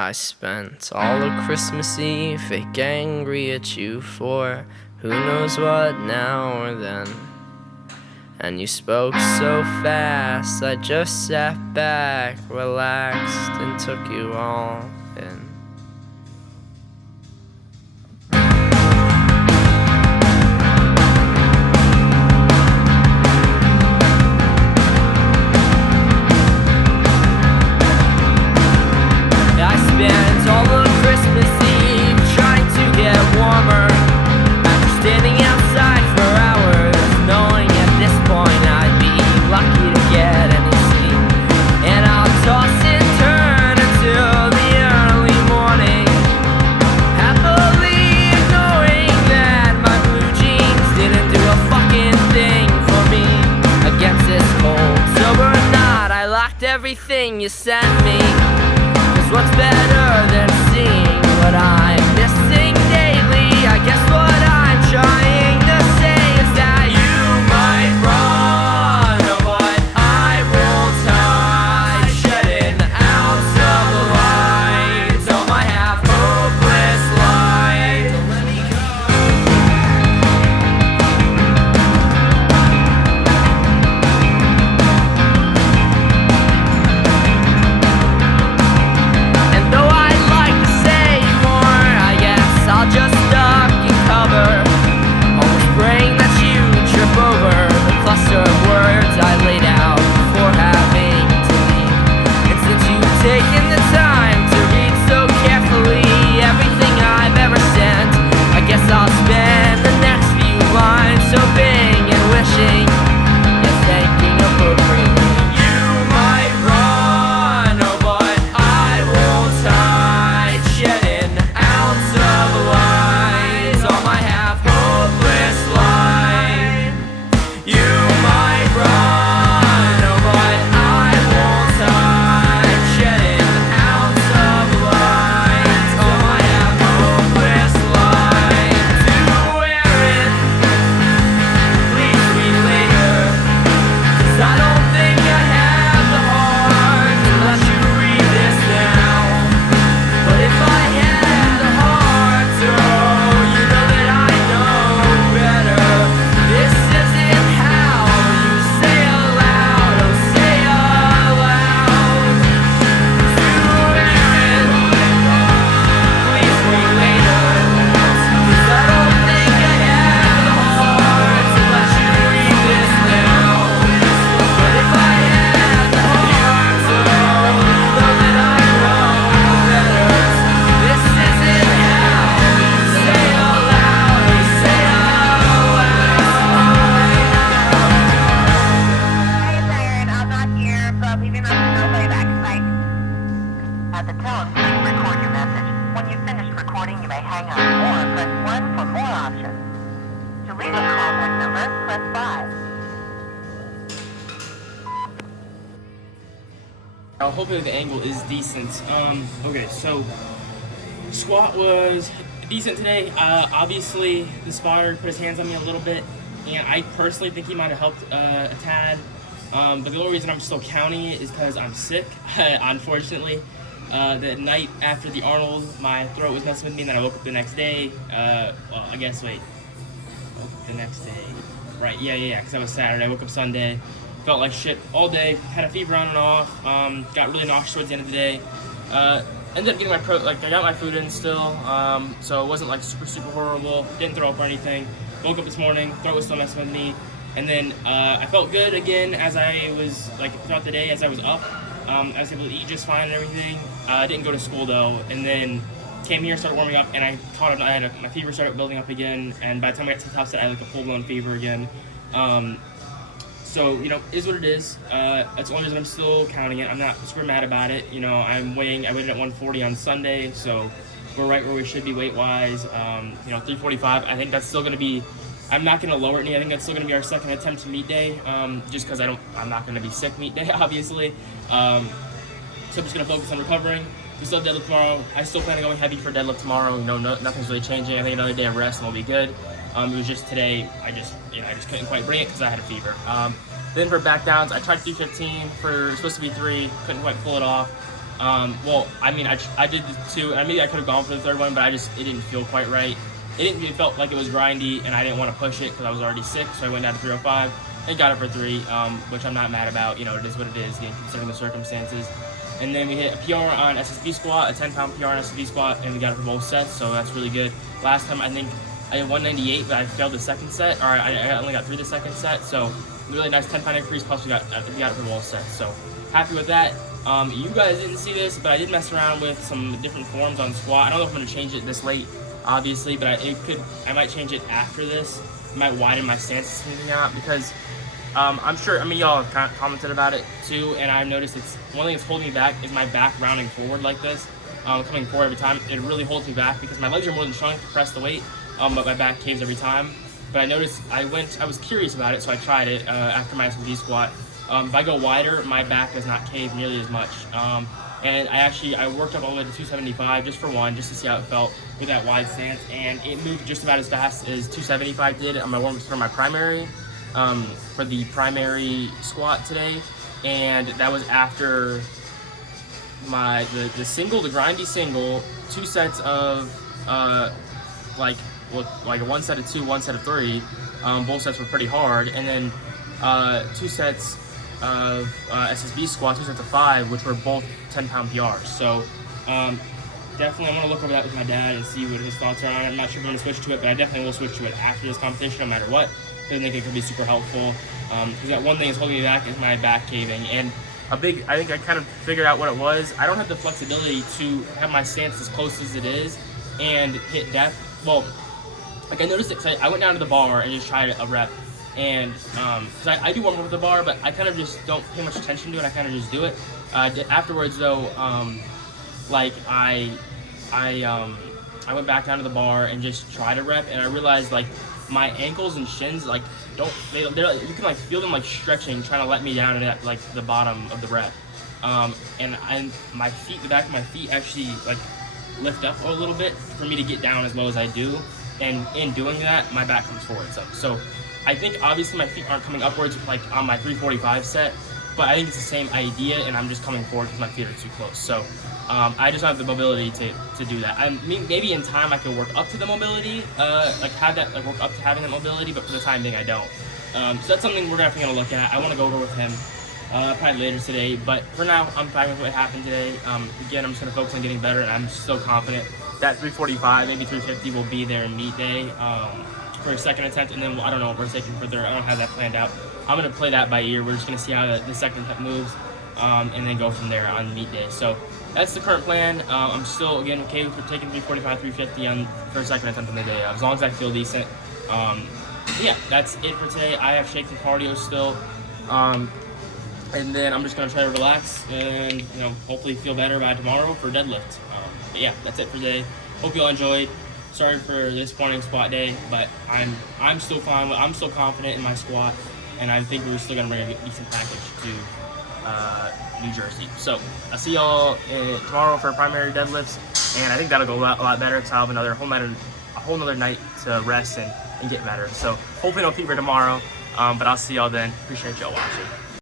I spent all of Christmas Eve fake angry at you for who knows what now or then. And you spoke so fast, I just sat back, relaxed, and took you all in. I spent all of Christmas Eve trying to get warmer, after standing outside for hours, knowing at this point I'd be lucky to get any sleep. And I'll toss and turn until the early morning, happily ignoring that my blue jeans didn't do a fucking thing for me against this cold. Sober or not, I locked everything you sent me. What's better than seeing what I'm missing daily? I guess what I'm trying to say is that you might run, but I won't hide, shedding an ounce of light on my half-hopeless life. Don't let me go. Just duck and cover, almost praying that you trip over the cluster of words I laid out before having to leave. And since you've taken the time to read so carefully everything I've ever sent, I guess I'll spend the next few lines hoping and wishing you're thanking appropriately. You might run, oh, but I won't hide, shedding an ounce of lies on my half-hopeless life. You might run, oh, but I won't hide, shedding an ounce of lies on my half-hopeless life. To wear it, please read later, 'cause I don't think I have the heart to let you read this now. But if I had the heart to, you know that I know better. This isn't how you say aloud, oh say aloud. To hear it, please read later, 'cause I don't think I have the heart to let you read this now. But if I had the heart to, you know that I know better. This isn't how you say aloud, oh say Hey, Siren, I'm not here, but leave your message on playback. Bye. At the tone, please record your message. When you've finished recording, you may hang up or press 1 for more options. To leave a callback number, press 5. Hopefully the angle is decent. Okay, so squat was decent today. Obviously the spotter put his hands on me a little bit, and I personally think he might have helped a tad. But the only reason I'm still counting it is because I'm sick. Unfortunately, the night after the Arnold, my throat was messing with me, and then I woke up the next day. I guess wait, woke up the next day. Right? Yeah. Because I was Saturday. I woke up Sunday. Felt like shit all day, had a fever on and off, got really nauseous towards the end of the day. Ended up getting I got my food in still, so it wasn't like super horrible, didn't throw up or anything. Woke up this morning, throat was still messing with me, and then I felt good again as I was, throughout the day as I was up. I was able to eat just fine and everything. Didn't go to school though, and then came here, started warming up, and my fever started building up again, and by the time I got to the top set, I had a full-blown fever again. So, is what it is. That's the only reason I'm still counting it. I'm not super mad about it. I weighed at 140 on Sunday, so we're right where we should be weight-wise. 345, I think that's still going to be, I'm not going to lower it any. I think that's still going to be our second attempt to meet day, just because I'm not going to be sick meet day, obviously. So I'm just going to focus on recovering. We still have deadlift tomorrow. I still plan on going heavy for deadlift tomorrow. Nothing's really changing. I think another day of rest and we'll be good. It was just today, I just couldn't quite bring it because I had a fever. Then for back downs, I tried to do 15 for supposed to be 3, couldn't quite pull it off. Well, I mean, I did the 2, and maybe I could have gone for the 3rd one, but it didn't feel quite right. It felt like it was grindy, and I didn't want to push it because I was already sick, so I went down to 305 and got it for 3, which I'm not mad about. You know, it is what it is, considering the circumstances. And then we hit a PR on SSB squat, a 10-pound PR on SSB squat, and we got it for both sets, so that's really good. Last time, I think I had 198, but I failed the second set, or I only got through the second set, so really nice 10-pound increase, plus we got it for both sets, so happy with that. You guys didn't see this, but I did mess around with some different forms on squat. I don't know if I'm going to change it this late, obviously, but I might change it after this. I might widen my stance and something out, because I'm sure, y'all have commented about it too, and I've noticed one thing that's holding me back is my back rounding forward like this, coming forward every time. It really holds me back because my legs are more than strong to press the weight, but my back caves every time. But I noticed, I was curious about it, so I tried it after my SSB squat. If I go wider, my back does not cave nearly as much. And I worked up all the way to 275 just for one, just to see how it felt with that wide stance, and it moved just about as fast as 275 did on my warm-ups for my primary, for the primary squat today, and that was after the single, the grindy single, 2 sets of like a 1 set of 2, 1 set of 3. Both sets were pretty hard, and then 2 sets of SSB squats, 2 sets of 5, which were both 10-pound PRs. So definitely I'm going to look over that with my dad and see what his thoughts are on it. I'm not sure if I'm going to switch to it, but I definitely will switch to it after this competition, no matter what. I think it could be super helpful, because that one thing that's holding me back is my back caving. And I think I kind of figured out what it was. I don't have the flexibility to have my stance as close as it is and hit depth. Well, like I noticed it, because I went down to the bar and just tried a rep. And because I do warm up with the bar, but I kind of just don't pay much attention to it. I kind of just do it. Afterwards, though, like I went back down to the bar and just tried a rep, and I realized like my ankles and shins like you can like feel them like stretching, trying to let me down at like the bottom of the rep. And my feet, the back of my feet actually like lift up a little bit for me to get down as low as I do. And in doing that, my back comes forward some. So I think obviously my feet aren't coming upwards like on my 345 set, but I think it's the same idea, and I'm just coming forward because my feet are too close. So I just don't have the mobility to do that. I mean, maybe in time I could work up to the mobility, work up to having that mobility, but for the time being I don't. So that's something we're definitely gonna look at. I want to go over with him probably later today, but for now I'm fine with what happened today. Again, I'm just gonna focus on getting better, and I'm so confident that 345, maybe 350 will be there in meet day for a second attempt, and then I don't know if we're taking for third. I don't have that planned out. I'm gonna play that by ear. We're just gonna see how the second attempt moves, and then go from there on meet day. So that's the current plan. I'm still, again, okay with taking 345, 350 for a second attempt on the day, as long as I feel decent. Yeah, that's it for today. I have shakes and cardio still, and then I'm just gonna try to relax and hopefully feel better by tomorrow for deadlift. But yeah, that's it for today. Hope you all enjoyed. Sorry for this morning squat day, but I'm still fine. I'm still confident in my squat, and I think we're still gonna bring a decent package to New Jersey. So I'll see y'all tomorrow for primary deadlifts, and I think that'll go a lot better because I'll have a whole nother night to rest and get better. So hopefully no fever tomorrow, but I'll see y'all then. Appreciate y'all watching.